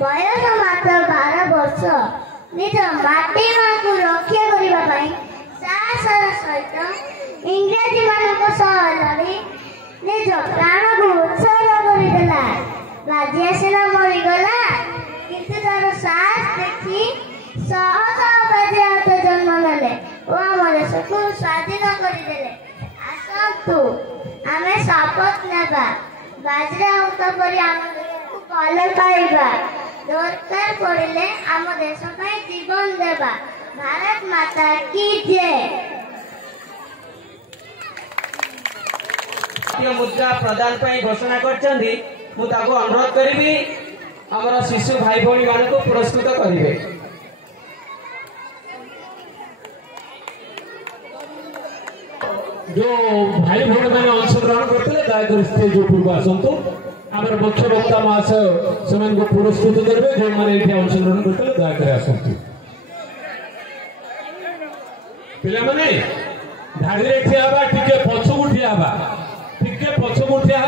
बयस मात्र 12 वर्ष निज माटी माँ को रक्षा करने साहसर सहित इंग्रेजी मान लड़ी निज प्राण को उत्सर्ग करदेला। राजिया सिना मरीगला किंतु तार साहस देखी शह शह बाजिराउत जन्म नेले और आम देश को स्वाधीन करदेले। आसतु आमे शपथ नेबा बाजिराउत परी आम देश को भल पाइबा। दरकार पड़े आम देश जीवन देवा। भारत माता की जय। मुद्रा प्रदान घोषणा कर अनुरोध करी आमर शिशु भाई भौणी मान को पुरस्कृत करेंगे। जो भाई भौणी मैंने अंशग्रहण करते दयाकर स्टेज उपरको आसतु। आम मुख्य वक्ता महाशय से पुरस्कृत करेंगे। जो मैंने अंशग्रहण करते दयाकर आसतु। पिलाने धाड़ी ठिया टे पछकू ठिया टिके पछकू ठिया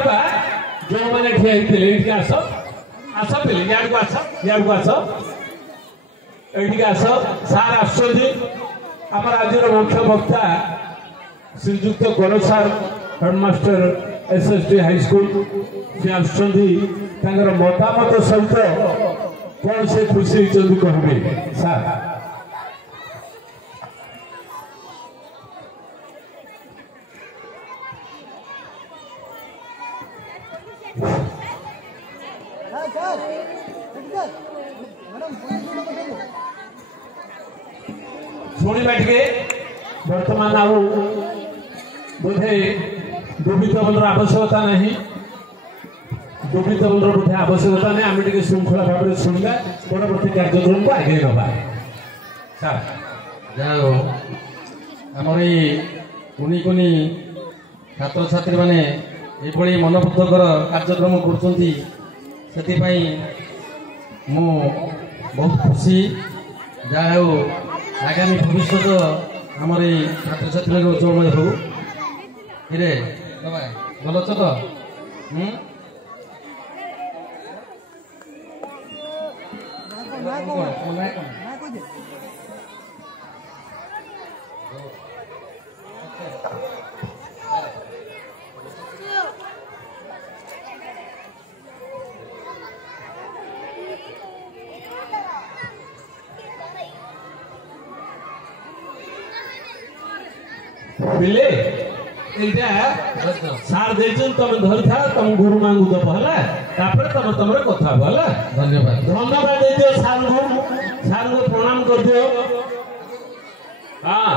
जो मैंने ठिया आस आस पिले याद को आस याद को आस ये आस सार आम राज्य मुख्य वक्ता श्रीजुक्त गौरव सार हेडमास्टर एसएसडी हाईस्कूल से आसर मतामत सहित कौन से खुशी कहे सार। शुणा टे बर्तमान बोधे दुबित बल आवश्यकता नहीं। दुबित बल बोधे आवश्यकता नहीं। आम टे श्रृंखला भाव में शुणा परवर्ती कार्यक्रम को आगे नवा। जाओ आमर कुनी कुनी छात्र छात्री माने ये मनोबुद्धकर कार्यक्रम कर बहुत खुशी। जहाँ आगामी भविष्य आमर छात्र छात्री उज्जवलमय हो। रे भल अच तो बिले सार तुम धरी था तुम गुरु मांगू दब है तुम तुम कथा है। धन्यवाद धन्यवाद दे दियो सार को प्रणाम कर दियो। हाँ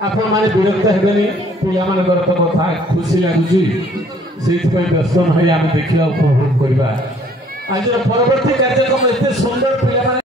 आपण माने विरक्त हेबेनी पिला मानकर तो कथा खुशी लागुची से व्यस्त नहीं आम देखा उपभोग करवा। आज परवर्ती कार्यक्रम एत सुंदर पिला